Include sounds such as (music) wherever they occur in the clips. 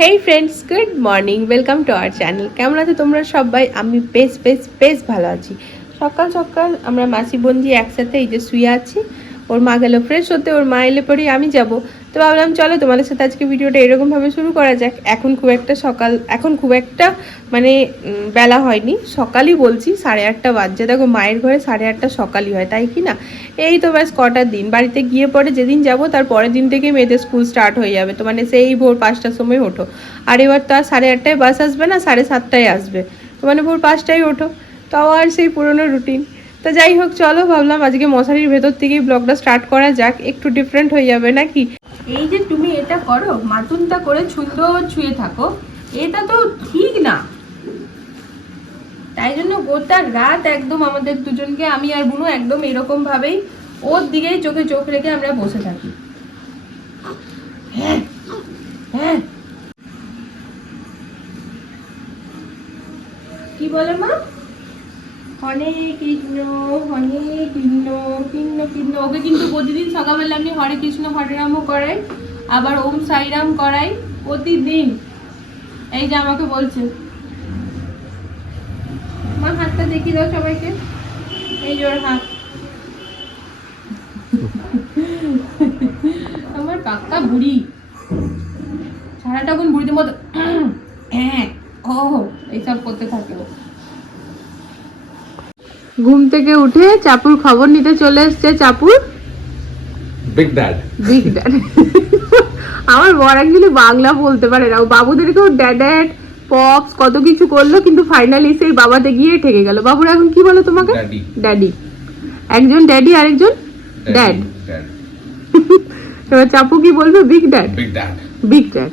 Hey friends good morning welcome to our channel কেমন আছো তোমরা সবাই? আমি বেশ বেশ বেশ ভালো আছি। সকাল সকাল আমরা মাসি বন্দি একসাথে এই যে শুয়ে আছি। ওর মা গেল ফ্রেশ হতে, ওর মা এলে পরেই আমি যাব। তো ভাবলাম, চলো তোমাদের সাথে আজকে ভিডিওটা এরকমভাবে শুরু করা যাক। এখন খুব একটা সকাল, এখন খুব একটা মানে বেলা হয়নি। সকালই বলছি, সাড়ে আটটা বাজছে। দেখো, মায়ের ঘরে সাড়ে আটটা সকালই হয়, তাই কি না? এই তো ব্যাস কটার দিন। বাড়িতে গিয়ে পরে যেদিন যাব, তার পরের দিন থেকে মেয়েদের স্কুল স্টার্ট হয়ে যাবে। তো মানে সেই ভোর পাঁচটার সময় ওঠো। আর এবার তো আর সাড়ে আটটায় বাস আসবে না, সাড়ে সাতটায় আসবে। তো মানে ভোর পাঁচটায় ওঠো। তাও আর সেই পুরনো রুটিন তো যাই হোক, চলো ভাবলাম আজকে মশারির ভেতর থেকেই ব্লগটা স্টার্ট করা যাক। একটু ডিফারেন্ট হয়ে যাবে, নাকি? এই যে তুমি এটা করো মাতুনটা করে সুন্দর ছুঁয়ে থাকো, এটা তো ঠিক না। তাই জন্য গোটা রাত একদম আমাদের দুজনকে, আমি আর বুনু একদম এরকম ভাবেই ওর দিকেই চোখে চোখ রেখে আমরা বসে থাকি। হ্যাঁ হ্যাঁ। কি বলে কৃষ্ণ কৃষ্ণ কৃষ্ণ কৃষ্ণ ওকে কিন্তু প্রতিদিন সকালবেলা হরে কৃষ্ণ, হরে রামও করাই, আবার ওম সাইরাম করাই প্রতিদিন। এই যে আমাকে বলছে। মা, হাতটা দেখিয়ে দাও সবাইকে। এই জোর হাত। আমার কাকা বুড়ি। সারাটা কোন বুড়িদের মতো। হ্যাঁ ও, এইসব করতে থাকে ঘুম থেকে উঠে চাপুর খবর নিতে চলে এসছে চাপুর। বিগ ড্যাড বিগ ড্যাড আমার বর অ্যাকচুয়ালি বাংলা বলতে পারে না। বাবুদেরকেও ড্যাড পপস কত কিছু করল কিন্তু ফাইনালি সেই বাবাতে গিয়ে ঠেকে গেল। বাবুরা এখন কি বলো তোমাকে? ড্যাডি একজন ড্যাডি আরেকজন ড্যাড এবার চাপু কি বলবে? Big dad big dad big dad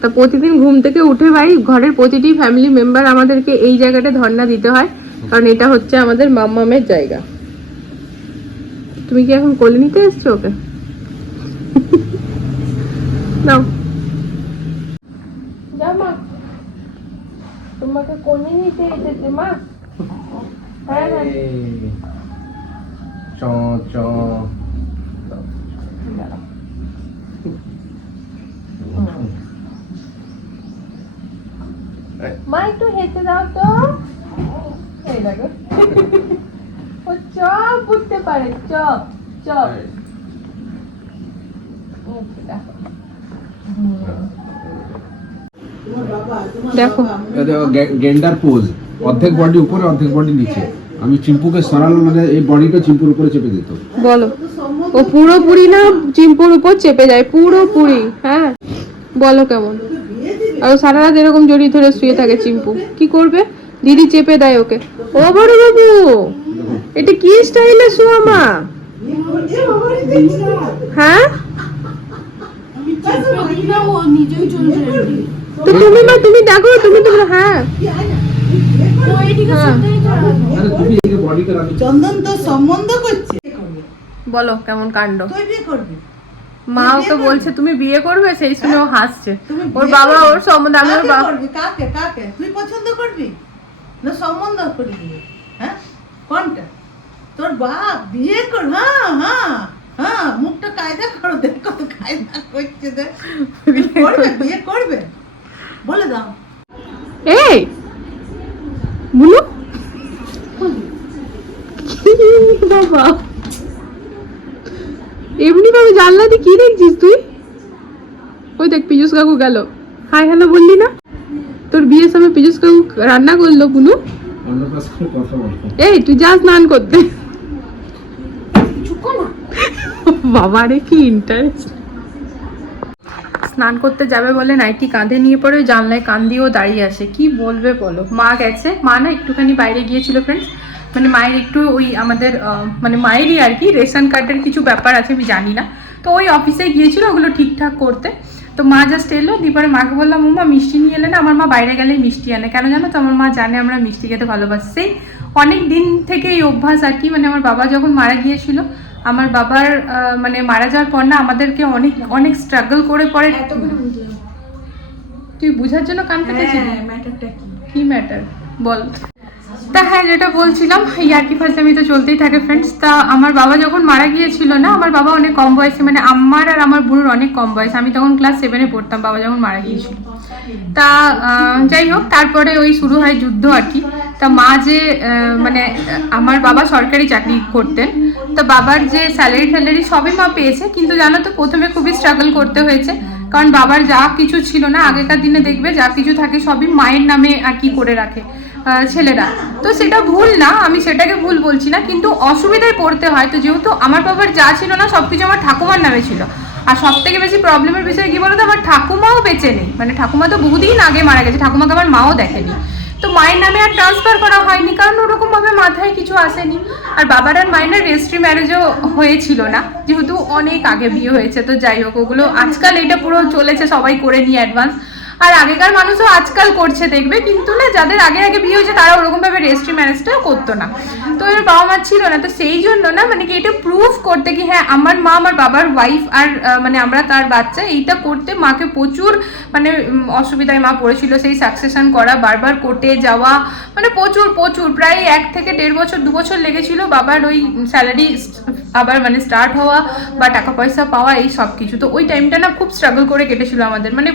তা প্রতিদিন ঘুম থেকে উঠে ভাই ঘরের প্রতিটি ফ্যামিলি মেম্বার আমাদেরকে এই জায়গাটা ধর্ণা দিতে হয়। কারণ এটা হচ্ছে আমাদের মাম্মামের জায়গা। তুমি কি এখন কোলে নিতে এসছো ওকে? নাও। যা মা। তোমাকে কোলে নিতে এসেছে মা। হ্যাঁ হ্যাঁ। চ চ। মা একটু হেঁটে দাও তো। এই দেখো। ও চপ বুঝতে পারে চপ চপ। দেখো। দেখো। গেন্ডার পোজ অর্ধেক বডি উপরে অর্ধেক বডি নিচে। আমি চিম্পুকে সরালাম মানে এই বডিটা চিম্পুর উপরে চেপে দিত। বলো। ও পুরোপুরি না চিম্পুর উপর চেপে যায় পুরোপুরি হ্যাঁ? বলো কেমন? আর সারা রাত এরকম জড়িয়ে ধরে শুয়ে থাকে চিম্পু। কি করবে? দিদি চেপে দেয় ওকে। ও বড় বাবু এটা কি স্টাইলে শোয়া মা হ্যাঁ? তো তুমি মা তুমি দেখো তুমি তো হ্যাঁ। হ্যাঁ। চন্দন তো সম্বন্ধ করছে বলো কেমন কাণ্ড? বিয়ে মা ওকে বলছে তুমি বিয়ে করবে? সেই শুনে ও হাসছে। ওর বাবা ওর সম্বন্ধে আমি ওর বাবা কাকে কাকে? তুই পছন্দ করবি? না সম্বন্ধ করে দিবি হ্যাঁ? কোনটা তোর বাপ বিয়ে কর হ্যাঁ হ্যাঁ হ্যাঁ মুখটা কায়দা করো দেখ কত কায়দা করছে দেখ। করবে বিয়ে করবে। বলে দাও। এই বুলু বাবা এমনি ভাবে জানলা দিয়ে কি দেখছিস তুই? ওই দেখ পীযুষ কাকু গেল। হাই হ্যালো বললি না? তোর বিয়ের সময় পীযুষ কাকু রান্না করল বলতো এই, তুই যা স্নান করতে। বাবা রে কি ইন্টারেস্ট স্নান করতে যাবে বলে নাইটি কাঁধে নিয়ে ওই জানলায় কান দিয়েও দাঁড়িয়ে আসে। কি বলবে বলো? মা গেছে। মা না একটুখানি বাইরে গিয়েছিল ফ্রেন্ডস মানে মায়ের একটু ওই আমাদের মানে মায়েরই আর কি রেশন কার্ডের কিছু ব্যাপার আছে, আমি জানি না। তো ওই অফিসে গিয়েছিল, ওগুলো ঠিকঠাক করতে। তো মা জাস্ট এলো দিয়ে পরে মাকে বললাম মা মিষ্টি নিয়ে এলে না আমার মা বাইরে গেলেই মিষ্টি আনে। কেন জানো তো আমার মা জানে আমরা মিষ্টি খেতে ভালোবাসি। অনেক দিন থেকে এই অভ্যাস আর কি মানে আমার বাবা যখন মারা গিয়েছিল আমার বাবার মানে মারা যাওয়ার পর না আমাদেরকে অনেক অনেক স্ট্রাগল করে পরে তুই বুঝার জন্য কান কি? কি ম্যাটার বল। তা হ্যাঁ যেটা বলছিলাম ইয়ার্কি ফাজলামি তো চলতেই থাকে ফ্রেন্ডস তা আমার বাবা যখন মারা গিয়েছিল না, আমার বাবা অনেক কম বয়সে মানে আমার আর আমার বোনের অনেক কম বয়স। আমি তখন ক্লাস সেভেনে পড়তাম, বাবা যখন মারা গিয়েছিল। তা যাই হোক, তারপরে ওই শুরু হয় যুদ্ধ আর কি। তা মা যে মানে আমার বাবা সরকারি চাকরি করতেন। তা বাবার যে স্যালারি ট্যালারি সবই মা পেয়েছে, কিন্তু জানো তো, প্রথমে খুবই স্ট্রাগল করতে হয়েছে। কারণ বাবার যা কিছু ছিল না, আগেকার দিনে দেখবে, যা কিছু থাকে সবই মায়ের নামে আর কি করে রাখে। ছেলেরা। তো সেটা ভুল না, আমি সেটাকে ভুল বলছি না, কিন্তু অসুবিধায় পড়তে হয়। তো যেহেতু আমার বাবার যা ছিল না সব কিছু আমার ঠাকুমার নামে ছিল। আর সব থেকে বেশি প্রবলেমের বিষয় কি বলতো, আমার ঠাকুমাও বেঁচে নেই। মানে ঠাকুমা তো বহুদিন আগে মারা গেছে, ঠাকুমাকে আমার মাও দেখেনি। তো মায়ের নামে আর ট্রান্সফার করা হয়নি, কারণ ওরকমভাবে মাথায় কিছু আসেনি। আর বাবার আর মায়ের রেজিস্ট্রি ম্যারেজও হয়েছিল না, যেহেতু অনেক আগে বিয়ে হয়েছে, তো যাই হোক, ওগুলো আজকাল এটা পুরো চলেছে, সবাই করে নিয়ে অ্যাডভান্স আর আগেকার মানুষও আজকাল করছে, দেখবে? কিন্তু না, যাদের আগে আগে বিয়ে হয়েছে, তারা ওরকম ভাবে রেজিস্ট্রি ম্যারেজটাও করতো না। তো এর বাবা মা ছিল না, তো সেই জন্য না মানে কি এটা প্রুফ করতে কি হ্যাঁ আমার মা, আমার বাবার ওয়াইফ আর মানে আমরা তার বাচ্চা, এইটা করতে মাকে প্রচুর মানে অসুবিধায় মা পড়েছিল। সেই সাকসেশন করা, বারবার কোর্টে যাওয়া মানে প্রচুর প্রচুর। প্রায় এক থেকে দেড় বছর, দু বছর লেগেছিল বাবার ওই স্যালারি আবার মানে স্টার্ট হওয়া বা টাকা পয়সা পাওয়া, এই সব কিছু তো ওই টাইমটা না খুব স্ট্রাগল করে কেটেছিল আমাদের। মানে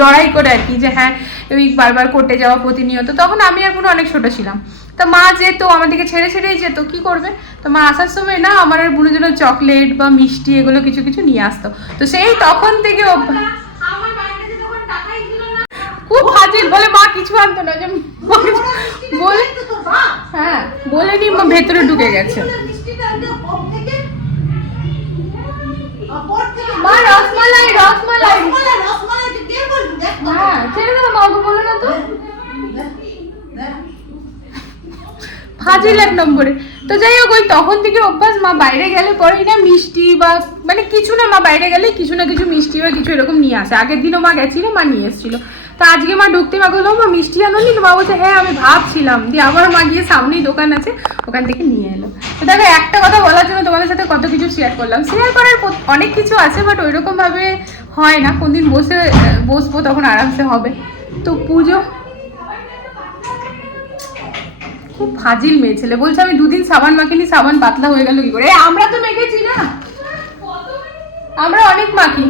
লড়াই করে আর কি যে হ্যাঁ ওই বারবার কোর্টে যাওয়া প্রতিনিয়ত তখন আমি আর কোনো অনেক ছোট ছিলাম। তা মা যেত আমাদেরকে ছেড়ে ছেড়েই যেত কি করবে? তো মা আসার সময় না আমার আর বুড়ো জন্য চকলেট বা মিষ্টি এগুলো কিছু কিছু নিয়ে আসতো। তো সেই তখন থেকে অভ্যাস খুব ফাজিল বলে মা কিছু আনতো না যে বলে হ্যাঁ বলেনি মা ভেতরে ঢুকে গেছে মিষ্টিটা আনতে কম থেকে অপর থেকে মা রসমালাই রসমালাই রসমালাই রসমালাইটা কে বলবি দেখ তো। হ্যাঁ। ফাজিল এক নম্বরে। তো যাই হোক, ওই তখন থেকে অভ্যাস, মা বাইরে গেলে পরেই না মিষ্টি বা মানে কিছু না, মা বাইরে গেলে কিছু না কিছু মিষ্টি বা কিছু এরকম নিয়ে আসে। আগের দিনও মা গেছিল, মা নিয়ে এসেছিল। তো আজকে মা ঢুকতে মা বলল মা মিষ্টি আনো নি, মা বলছে হ্যাঁ আমি ভাবছিলাম। দিয়ে আবার মা গিয়ে সামনেই দোকান আছে, ওখান থেকে নিয়ে এলো। তো দেখো, একটা কথা বলার জন্য তোমাদের সাথে কত কিছু শেয়ার করলাম। শেয়ার করার অনেক কিছু আছে বাট ওইরকম ভাবে হয় না। কোনদিন বসে বসবো, তখন আরামসে হবে। তো পুজো খুব ফাজিল মেয়ে ছেলে। বলছে, আমি দুদিন সাবান মাখিনি, সাবান পাতলা হয়ে গেল কি করে? আমরা তো মেখেছি না। আমরা অনেক মাখি।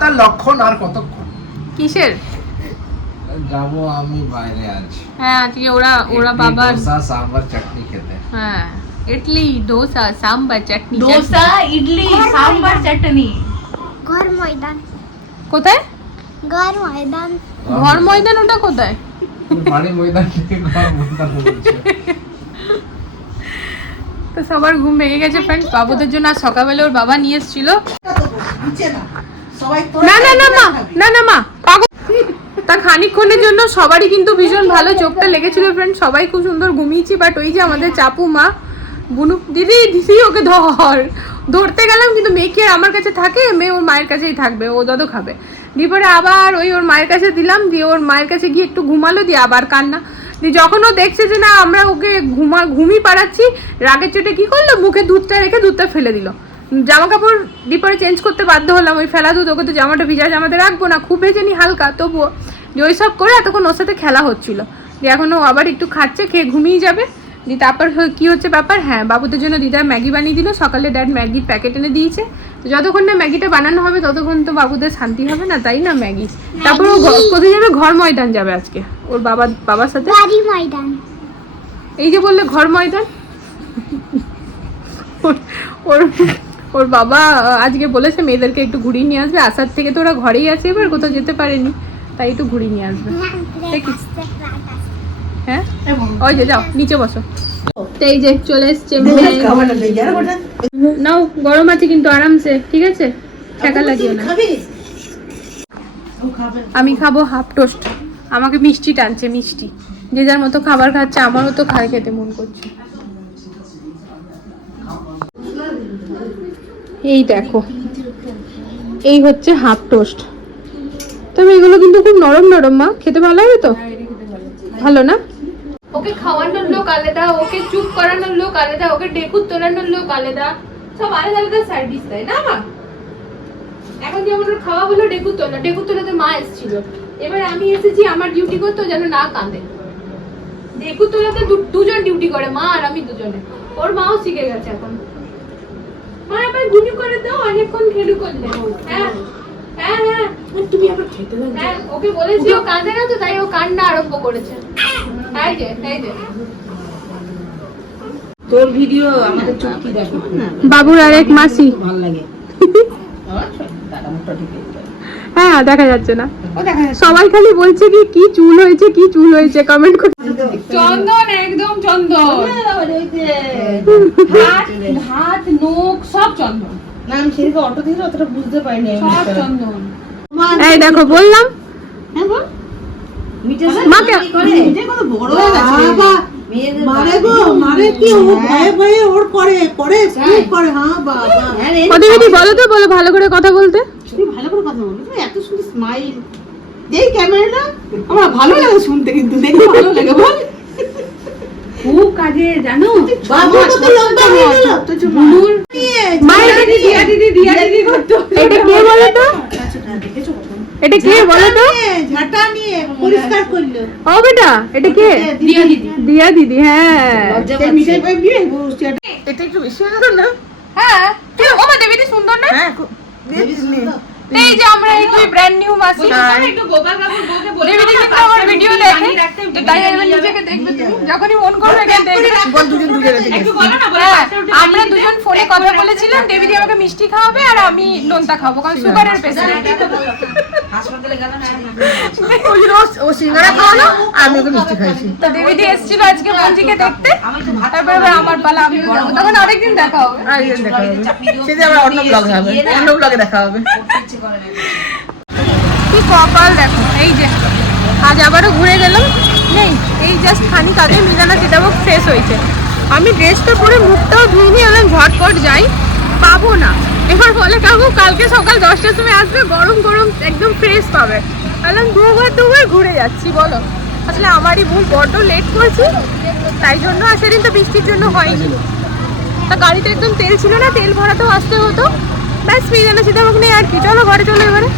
তার লক্ষণ আর কতক্ষণ? কিসের? যাব আমি বাইরে আজ। হ্যাঁ আজকে ওরা ওরা ইডলি, বাবার দোসা সাম্বার চাটনি খেতে। হ্যাঁ ইডলি ডোসা সাম্বার চাটনি ডোসা ইডলি সাম্বার চাটনি। ঘর ময়দান। কোথায়? ঘর ময়দান। ঘর ময়দান ওটা কোথায়? বাড়ি ময়দান থেকে ঘর ময়দান তো সবার ঘুম ভেঙে গেছে ফ্রেন্ডস বাবুদের জন্য আজ সকালবেলা ওর বাবা নিয়ে এসেছিল। না। সবাই না না না মা না না মা পাগল। তা খানিকক্ষণের জন্য সবারই কিন্তু ভীষণ ভালো চোখটা লেগেছিল ফ্রেন্ড সবাই খুব সুন্দর ঘুমিয়েছি বাট ওই যে আমাদের চাপু মা বুনু দিদি দিদি ওকে ধর। ধরতে গেলাম কিন্তু মেয়ে কি আমার কাছে থাকে? মেয়ে ওর মায়ের কাছেই থাকবে ও দাদু খাবে। দিয়ে আবার ওই ওর মায়ের কাছে দিলাম দিয়ে ওর মায়ের কাছে গিয়ে একটু ঘুমালো দিয়ে আবার কান্না। দিয়ে যখন ও দেখছে যে না আমরা ওকে ঘুমা ঘুমিয়ে পাড়াচ্ছি রাগের চোটে কি করল? মুখে দুধটা রেখে দুধটা ফেলে দিল। জামা কাপড় ডিপরে চেঞ্জ করতে বাধ্য হলাম ওই ফেলা দুধ ওকে তো জামাটা ভিজা জামাতে রাখব না খুব ভেজে নি হালকা তবুও যে ওই সব করে এতক্ষণ ওর সাথে খেলা হচ্ছিল। দিয়ে এখন ও আবার একটু খাচ্ছে খেয়ে ঘুমিয়ে যাবে। দিয়ে তারপর কি হচ্ছে ব্যাপার? হ্যাঁ বাবুদের জন্য দিদা ম্যাগি বানিয়ে দিল সকালে ড্যাড ম্যাগির প্যাকেট এনে দিয়েছে। তো যতক্ষণ না ম্যাগিটা বানানো হবে ততক্ষণ তো বাবুদের শান্তি হবে না তাই না ম্যাগি? তারপর ও কোথায় যাবে? ঘর ময়দান যাবে আজকে ওর বাবা বাবার সাথে? ময়দান। এই যে বললে ঘর ময়দান? ওর- ওর বাবা আজকে বলেছে মেয়েদেরকে একটু ঘুরিয়ে নিয়ে আসবে। আসার থেকে তো ওরা ঘরেই আছে এবার কোথাও যেতে পারেনি। তাই একটু ঘুরিয়ে নিয়ে আসবে। দেখিস। হ্যাঁ? ওই যে যাও নিচে বসো। এই যে চলে এসছে নাও গরম আছে কিন্তু আরামসে ঠিক আছে? ঠেকা লাগিও না। আমি খাব হাফ টোস্ট আমাকে মিষ্টি টানছে মিষ্টি। যে যার মতো খাবার খাচ্ছে আমারও তো খাই খেতে মন করছে। এই দেখো। এই হচ্ছে হাফ টোস্ট। তবে এগুলো কিন্তু খুব নরম নরম, মা। খেতে ভালো হবে তো? ভালো না? ওকে খাওয়ানোর লোক আলাদা, ওকে চুপ করানোর লোক আলাদা, ওকে ডেকুর তোলানোর লোক আলাদা। সব আলাদা আলাদা সার্ভিস দেয় না, মা? এখন যেমন ওর খাওয়া হলো ডেকুতলা ডেকুতলাতে মা এসেছিল। এবার আমি এসেছি, আমার ডিউটি করতে যেন না কাঁদে। ডেকুতলাতে দু- দুজন ডিউটি করে, মা আর আমি দুজনে। ওর মাও শিখে গেছে এখন। মা গুনি করে দাও অনেকক্ষণ খেলু করলে। হ্যাঁ হ্যাঁ হ্যাঁ। তুমি আবার খেতে হ্যাঁ ওকে বলেছি ও কাঁদে না তো তাই ও কান্না আরম্ভ করেছে। এই যে এই যে। তোর ভিডিও আমাদের চুক্তি দেখো। বাবুর আর এক মাসি। ভালো লাগে। হ্যাঁ দেখা যাচ্ছে না। ও সবাই খালি বলছে কি কি চুল হয়েছে কি চুল হয়েছে কমেন্ট করে। চন্দন একদম চন্দন। হাত নখ সব চন্দন। না আমি সেদিকে অটো থেকে অতটা বুঝতে পারিনি সব চন্দন। এই দেখো বললাম। হয়ে হ্যাঁ বলো তো বলো ভালো করে কথা বলতে। ভালো করে কথা বলো। এত সুন্দর স্মাইল যেই ক্যামেরাটা। আমার ভালো লাগে শুনতে কিন্তু দেখতে ভালো লাগে। বল জানো হয়ে এটা কি দিয়া দিদি দিয়া দিদি করতো এটা কে বলো তো এটা কে বলো তো ঝাঁটা নিয়ে পরিষ্কার করল ও বেটা এটা কে দিয়া দিদি দিয়া দিদি হ্যাঁ মিঠাই পাই দিয়ে এটা একটু বেশি হয়ে গেল না হ্যাঁ ও মা দেবীদি সুন্দর না হ্যাঁ এই যে আমরা এই দুই ব্র্যান্ড নিউ মাসি। একটু বউকে বলে কিন্তু আমার ভিডিও দেখে। তো তাই এবার নিজেকে দেখবে তুমি যখনই মন করবে এখানে দেখবে। বল দুজন দুজনে একটু বলো না বলো হ্যাঁ, আমরা দুজন ফোনে কথা বলেছিলাম দেবীদি আমাকে মিষ্টি খাওয়াবে আর আমি নোনতা খাব কারণ সুগারের পেশেন্ট ও সিঙ্গারা খাওয়ালো আমি ওকে মিষ্টি খাইছি তো দেবীদি এসেছিল আজকে মঞ্জিকে দেখতে। তারপরে আমার পালা আমি তখন আরেকদিন দেখা হবে। দেখা হবে। সেদিন আবার অন্য ব্লগে হবে অন্য ব্লগে দেখা হবে। কি কপাল দেখো, এই যে, আজ আবারও ঘুরে গেলাম। নেই, এই জাস্ট খানিক আগে মিজানা সীতাভোগ শেষ হয়েছে। আমি ড্রেসটা পরে মুখটাও ধুইনি এলাম ঝটপট যাই। পাবো না। এবার বলে, কাকু, কালকে সকাল দশটার সময় আসবে, গরম গরম, একদম ফ্রেশ পাবে। বললাম, দুবার দুবার ঘুরে যাচ্ছি, বলো। আসলে আমারই ভুল, বড্ড লেট করেছি, তাই জন্য আর সেদিন তো বৃষ্টির জন্য হয়নি। তা গাড়িতে একদম তেল ছিল না, তেল ভরাতেও আসতে হতো। ব্যাস মিজানা সীতাভোগ নেই আর কি। চলো ঘরে চলো এবারে।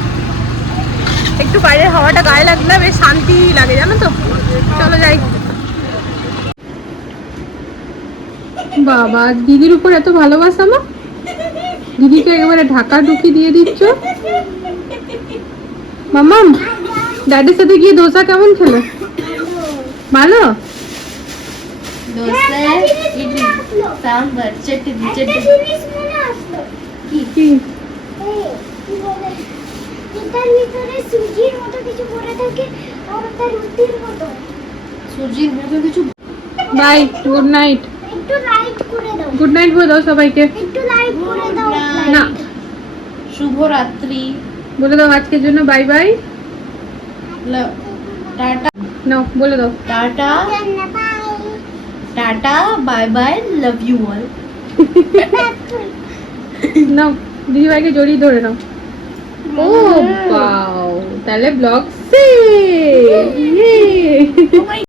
একটু বাইরের হাওয়াটা গায়ে লাগলে বেশ শান্তি লাগে, জানো তো? চলো যাই। বাবা, দিদির উপর এত ভালোবাসা মা? দিদিকে একেবারে ঢাকা ঢুকি দিয়ে দিচ্ছ। মামাম ড্যাডির সাথে গিয়ে ধোসা কেমন খেলো? ভালো? দোসা সাম্বার, চটনি চটনি। কি? এটার ভিতরে সুজির মতো কিছু পড়ে থাকে আর ওটা রুটির মতো। সুজির মতো কিছু? Bye good night. একটু লাইট করে দাও। গুড নাইট বলে দাও সবাইকে। একটু লাইট করে দাও। না। শুভরাত্রি। বলে দাও আজকের জন্য বাই বাই। টাটা। নাও বলে দাও। Tata. Bye tata bye bye love you all (laughs) নাও দিদিভাইকে জড়িয়ে ধরে নাও। ও বাও তাহলে ব্লগ সে (laughs)